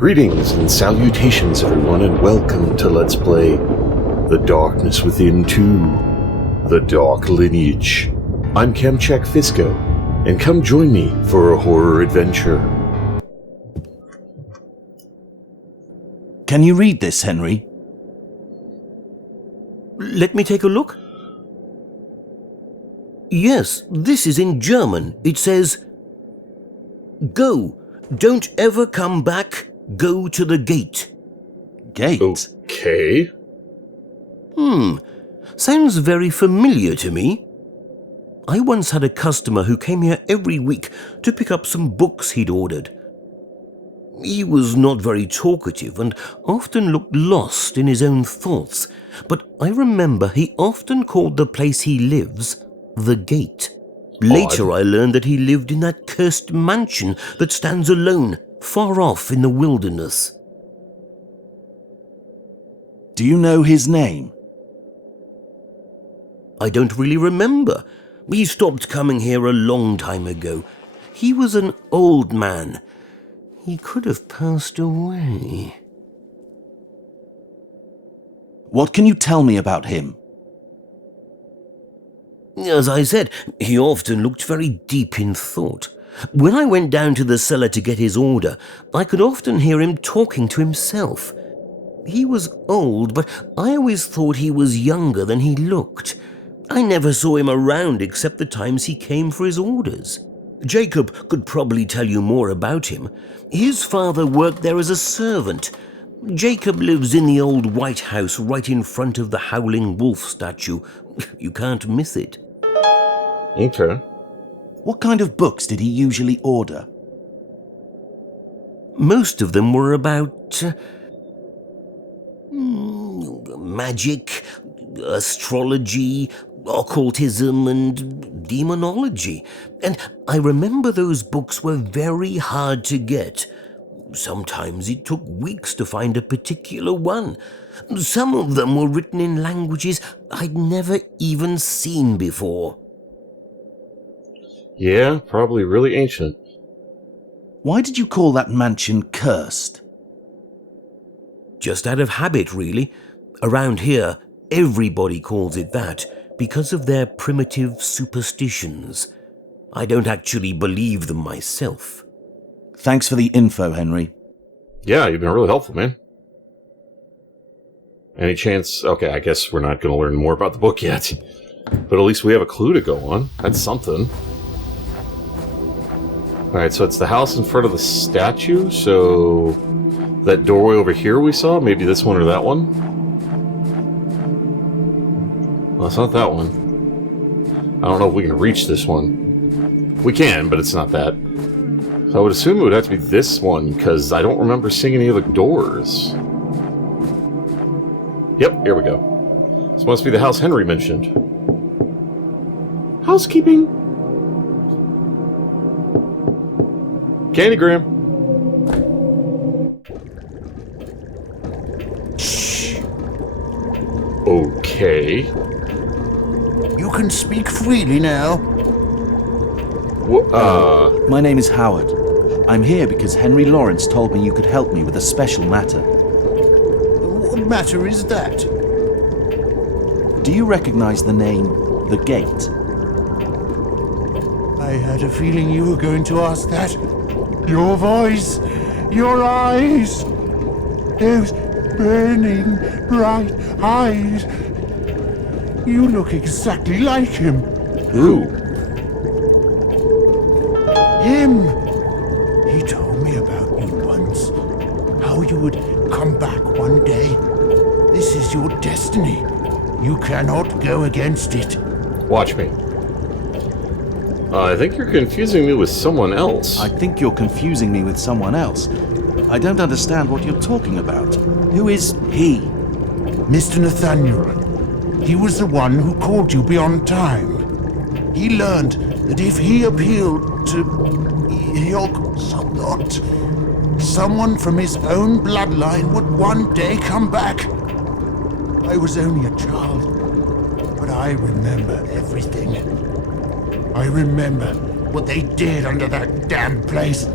Greetings and salutations, everyone, and welcome to Let's Play The Darkness Within 2, The Dark Lineage. I'm Kamchek Fisco, and come join me for a horror adventure. Can you read this, Henry? Let me take a look. Yes, this is in German. It says, "Go, don't ever come back, go to the gate." Gate? Okay. Sounds very familiar to me. I once had a customer who came here every week to pick up some books he'd ordered. He was not very talkative and often looked lost in his own thoughts, but I remember he often called the place he lives the Gate. Later I learned that he lived in that cursed mansion that stands alone, far off in the wilderness. Do you know his name? I don't really remember. He stopped coming here a long time ago. He was an old man. He could have passed away. What can you tell me about him? As I said, he often looked very deep in thought. When I went down to the cellar to get his order, I could often hear him talking to himself. He was old, but I always thought he was younger than he looked. I never saw him around except the times he came for his orders. Jacob could probably tell you more about him. His father worked there as a servant. Jacob lives in the old White House right in front of the Howling Wolf statue. You can't miss it. Okay. What kind of books did he usually order? Most of them were about magic, astrology, occultism, and demonology. And I remember those books were very hard to get. Sometimes it took weeks to find a particular one. Some of them were written in languages I'd never even seen before. Yeah, probably really ancient. Why did you call that mansion cursed? Just out of habit, really. Around here, everybody calls it that because of their primitive superstitions. I don't actually believe them myself. Thanks for the info, Henry. Yeah, you've been really helpful, man. Any chance... Okay, I guess we're not going to learn more about the book yet. But at least we have a clue to go on. That's something. Alright, so it's the house in front of the statue, so... That doorway over here we saw? Maybe this one or that one? Well, it's not that one. I don't know if we can reach this one. We can, but it's not that. So I would assume it would have to be this one, because I don't remember seeing any other doors. Yep, here we go. This must be the house Henry mentioned. Housekeeping. Candygram. Shh. Okay. You can speak freely now. My name is Howard. I'm here because Henry Lawrence told me you could help me with a special matter. What matter is that? Do you recognize the name The Gate? I had a feeling you were going to ask that. Your voice, your eyes, those burning, bright eyes. You look exactly like him. Who? Him! He told me about you once. How you would come back one day. This is your destiny. You cannot go against it. Watch me. I think you're confusing me with someone else. I think you're confusing me with someone else. I don't understand what you're talking about. Who is he? Mr. Nathaniel. He was the one who called you beyond time. He learned that if he appealed to someone from his own bloodline would one day come back. I was only a child, but I remember everything. I remember what they did under that damn place.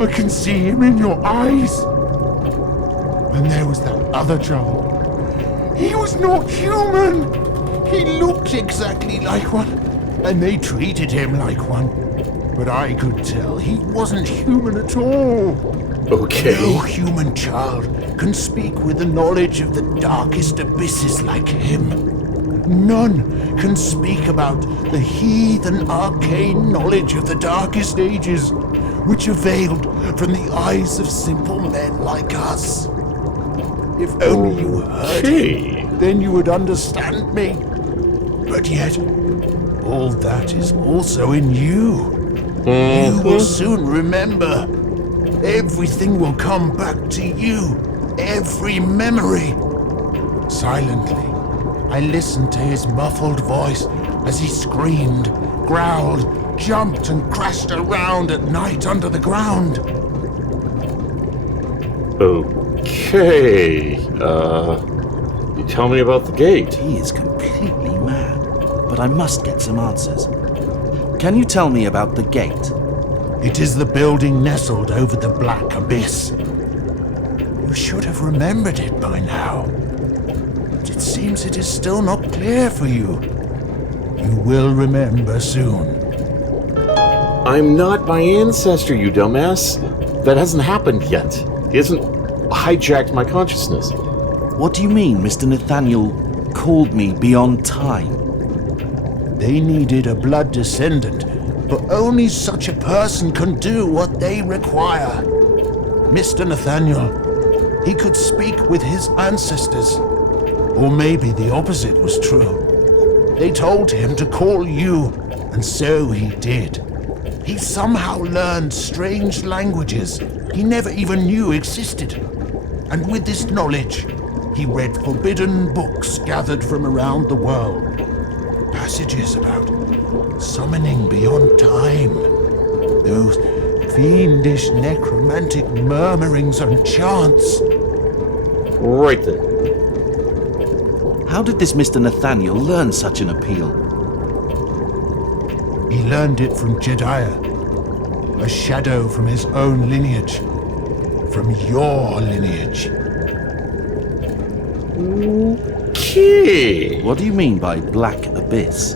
I can see him in your eyes. And there was that other child. He was not human. He looked exactly like one, and they treated him like one. But I could tell he wasn't human at all. Okay. No human child can speak with the knowledge of the darkest abysses like him. None can speak about the heathen arcane knowledge of the darkest ages, which are veiled from the eyes of simple men like us. If only you heard him, then you would understand me. But yet, all that is also in you. You will soon remember. Everything will come back to you. Every memory. Silently, I listened to his muffled voice as he screamed, growled, jumped and crashed around at night under the ground. Okay. You tell me about the gate. He is completely mad, but I must get some answers. Can you tell me about the gate? It is the building nestled over the black abyss. You should have remembered it by now. But it seems it is still not clear for you. You will remember soon. I'm not my ancestor, you dumbass. That hasn't happened yet. He hasn't hijacked my consciousness. What do you mean Mr. Nathaniel called me beyond time? They needed a blood descendant, but only such a person can do what they require. Mr. Nathaniel, he could speak with his ancestors. Or maybe the opposite was true. They told him to call you, and so he did. He somehow learned strange languages he never even knew existed. And with this knowledge, he read forbidden books gathered from around the world. Passages about summoning beyond time. Those fiendish necromantic murmurings and chants. Right then. How did this Mr. Nathaniel learn such an appeal? He learned it from Jedediah, a shadow from his own lineage, from your lineage. Okay. What do you mean by Black Abyss?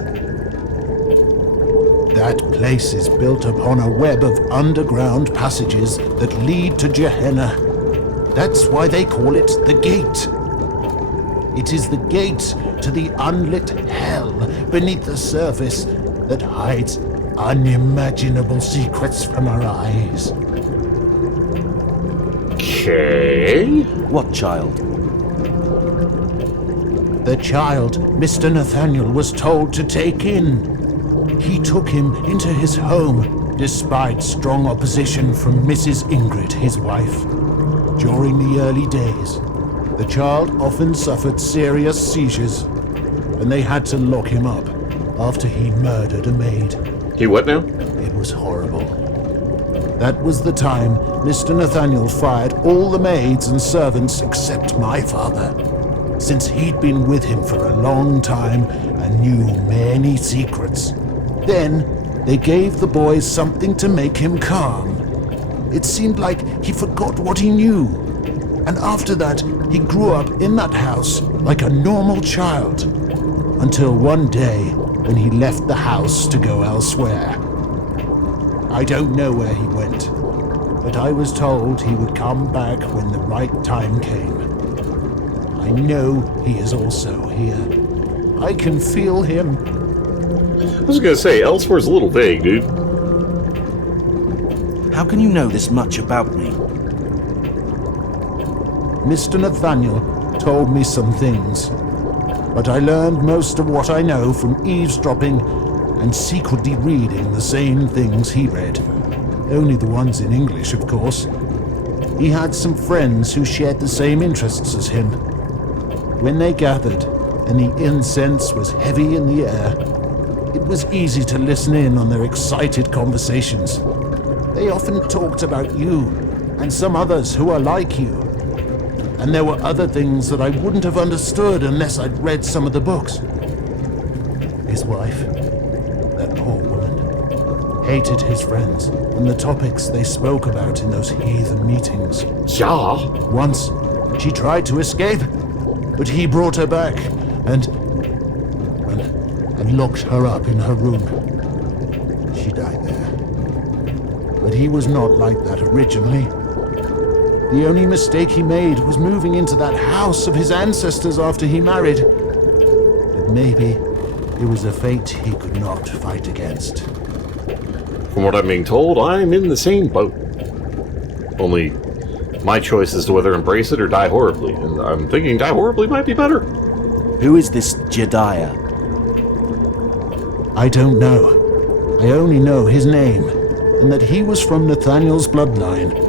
That place is built upon a web of underground passages that lead to Gehenna. That's why they call it the Gate. It is the gate to the unlit hell beneath the surface that hides unimaginable secrets from our eyes. Okay. What child? The child Mr. Nathaniel was told to take in. He took him into his home, despite strong opposition from Mrs. Ingrid, his wife. During the early days, the child often suffered serious seizures, and they had to lock him up after he murdered a maid. He what now? It was horrible. That was the time Mr. Nathaniel fired all the maids and servants except my father, since he'd been with him for a long time and knew many secrets. Then, they gave the boy something to make him calm. It seemed like he forgot what he knew. And after that, he grew up in that house like a normal child. Until one day, when he left the house to go elsewhere. I don't know where he went, but I was told he would come back when the right time came. I know he is also here. I can feel him. I was gonna say, elsewhere's a little vague, dude. How can you know this much about me? Mr. Nathaniel told me some things, but I learned most of what I know from eavesdropping and secretly reading the same things he read. Only the ones in English, of course. He had some friends who shared the same interests as him. When they gathered, and the incense was heavy in the air, it was easy to listen in on their excited conversations. They often talked about you, and some others who are like you. And there were other things that I wouldn't have understood unless I'd read some of the books. His wife, that poor woman, hated his friends and the topics they spoke about in those heathen meetings. Yeah. Once, She tried to escape, but he brought her back and locked her up in her room. She died there. But he was not like that originally. The only mistake he made was moving into that house of his ancestors after he married. But maybe it was a fate he could not fight against. From what I'm being told, I'm in the same boat. Only, my choice is to whether embrace it or die horribly, and I'm thinking die horribly might be better. Who is this Jedediah? I don't know. I only know his name, and that he was from Nathaniel's bloodline.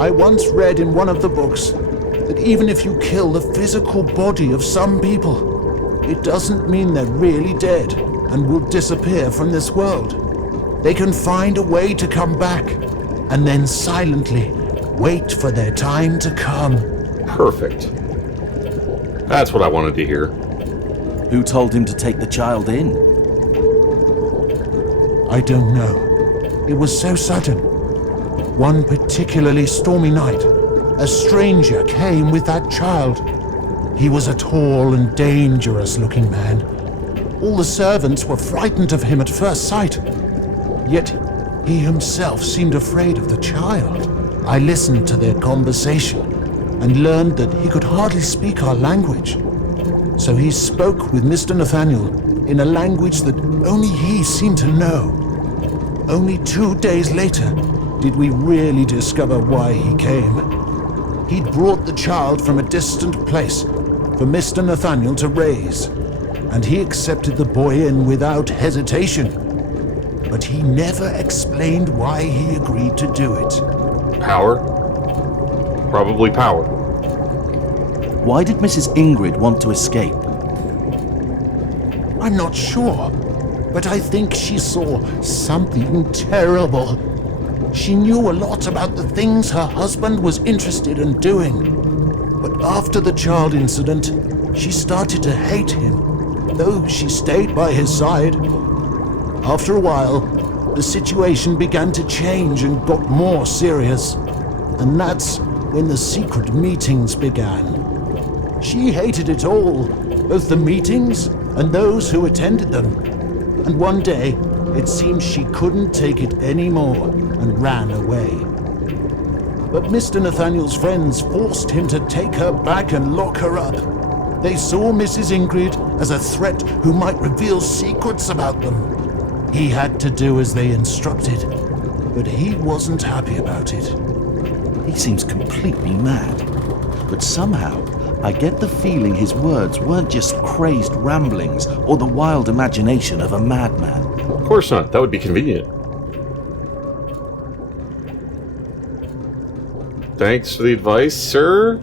I once read in one of the books that even if you kill the physical body of some people, it doesn't mean they're really dead and will disappear from this world. They can find a way to come back, and then silently wait for their time to come. Perfect. That's what I wanted to hear. Who told him to take the child in? I don't know. It was so sudden. One particularly stormy night, a stranger came with that child. He was a tall and dangerous-looking man. All the servants were frightened of him at first sight. Yet he himself seemed afraid of the child. I listened to their conversation and learned that he could hardly speak our language. So he spoke with Mr. Nathaniel in a language that only he seemed to know. Only 2 days later did we really discover why he came. He'd brought the child from a distant place for Mr. Nathaniel to raise, and he accepted the boy in without hesitation. But he never explained why he agreed to do it. Power? Probably power. Why did Mrs. Ingrid want to escape? I'm not sure, but I think she saw something terrible. She knew a lot about the things her husband was interested in doing. But after the child incident, she started to hate him, though she stayed by his side. After a while, the situation began to change and got more serious. And that's when the secret meetings began. She hated it all, both the meetings and those who attended them. And one day, it seemed she couldn't take it anymore and ran away. But Mr. Nathaniel's friends forced him to take her back and lock her up. They saw Mrs. Ingrid as a threat who might reveal secrets about them. He had to do as they instructed, but he wasn't happy about it. He seems completely mad. But somehow, I get the feeling his words weren't just crazed ramblings or the wild imagination of a madman. Of course not. That would be convenient. Thanks for the advice, sir.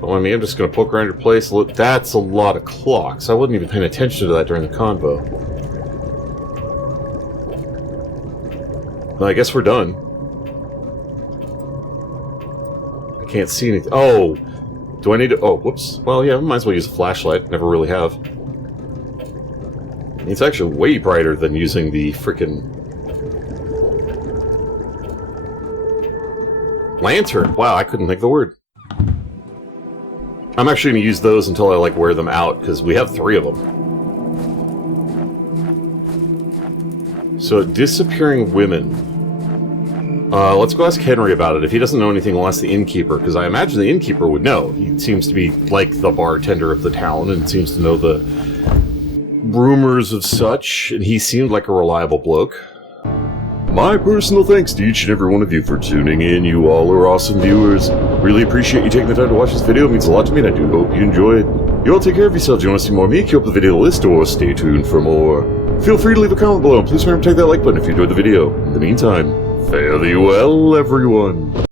Don't mind me, I'm just going to poke around your place. Look, that's a lot of clocks. I wasn't even paying attention to that during the convo. Well, I guess we're done. I can't see anything. Oh! Do I need to... Oh, whoops. Well, yeah, I might as well use a flashlight. Never really have. It's actually way brighter than using the frickin' lantern. Wow, I couldn't think of the word. I'm actually going to use those until I, like, wear them out, because we have 3 of them. So, disappearing women. Let's go ask Henry about it. If he doesn't know anything, we'll ask the innkeeper, because I imagine the innkeeper would know. He seems to be like the bartender of the town, and seems to know the rumors of such, and he seemed like a reliable bloke. My personal thanks to each and every one of you for tuning in. You all are awesome viewers. Really appreciate you taking the time to watch this video. It means a lot to me, and I do hope you enjoy it. You all take care of yourselves. You want to see more of me? Queue up the video list, or stay tuned for more. Feel free to leave a comment below, and please remember to take that like button if you enjoyed the video. In the meantime, fare thee well, everyone.